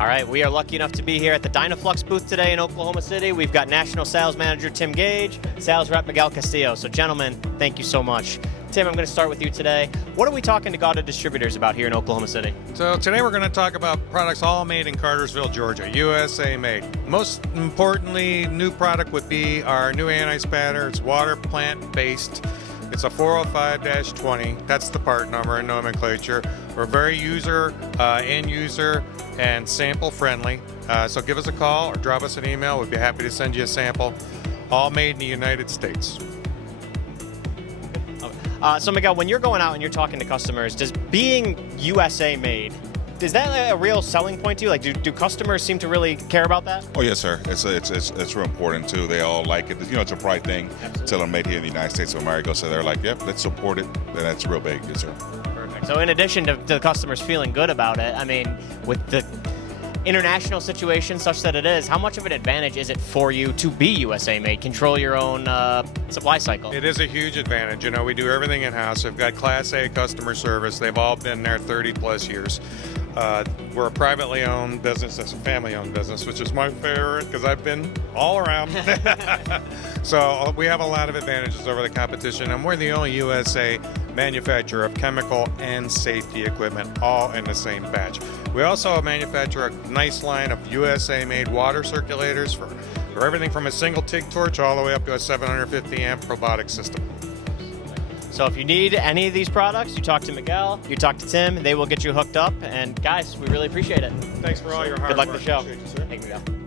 All right, we are lucky enough to be here at the Dynaflux booth today in Oklahoma City. We've got National Sales Manager Tim Gage, Sales Rep Miguel Castillo. So gentlemen, thank you so much. Tim, I'm going to start with you today. What are we talking to Gauda distributors about here in Oklahoma City? So today we're going to talk about products all made in Cartersville, Georgia, USA made. Most importantly, new product would be our new anti-spatter. It's water plant based. It's a 405-20. That's the part number and nomenclature. We're very end user, and sample friendly. So give us a call or drop us an email. We'd be happy to send you a sample. All made in the United States. So Miguel, when you're going out and you're talking to customers, does being USA made, is that a real selling point to you? Like, do customers seem to really care about that? Oh yes, sir. It's real important too. They all like it. You know, it's a pride thing. Tell them made here in the United States of America, so they're like, yep, let's support it. And that's real big, yes, sir. Perfect. So in addition to the customers feeling good about it, I mean, with the international situation such that it is, how much of an advantage is it for you to be USA made, control your own supply cycle? It is a huge advantage. You know, we do everything in-house. We've got Class A customer service. They've all been there 30 plus years. We're a privately owned business. It's a family-owned business, which is my favorite because I've been all around. So we have a lot of advantages over the competition, and we're the only USA manufacturer of chemical and safety equipment all in the same batch. We also manufacture a nice line of USA-made water circulators for everything from a single TIG torch all the way up to a 750 amp robotic system. So if you need any of these products, you talk to Miguel, you talk to Tim, they will get you hooked up. And guys, we really appreciate it. Thanks for all your hard Good luck work. with the show. Appreciate you, sir. Thank you, Miguel.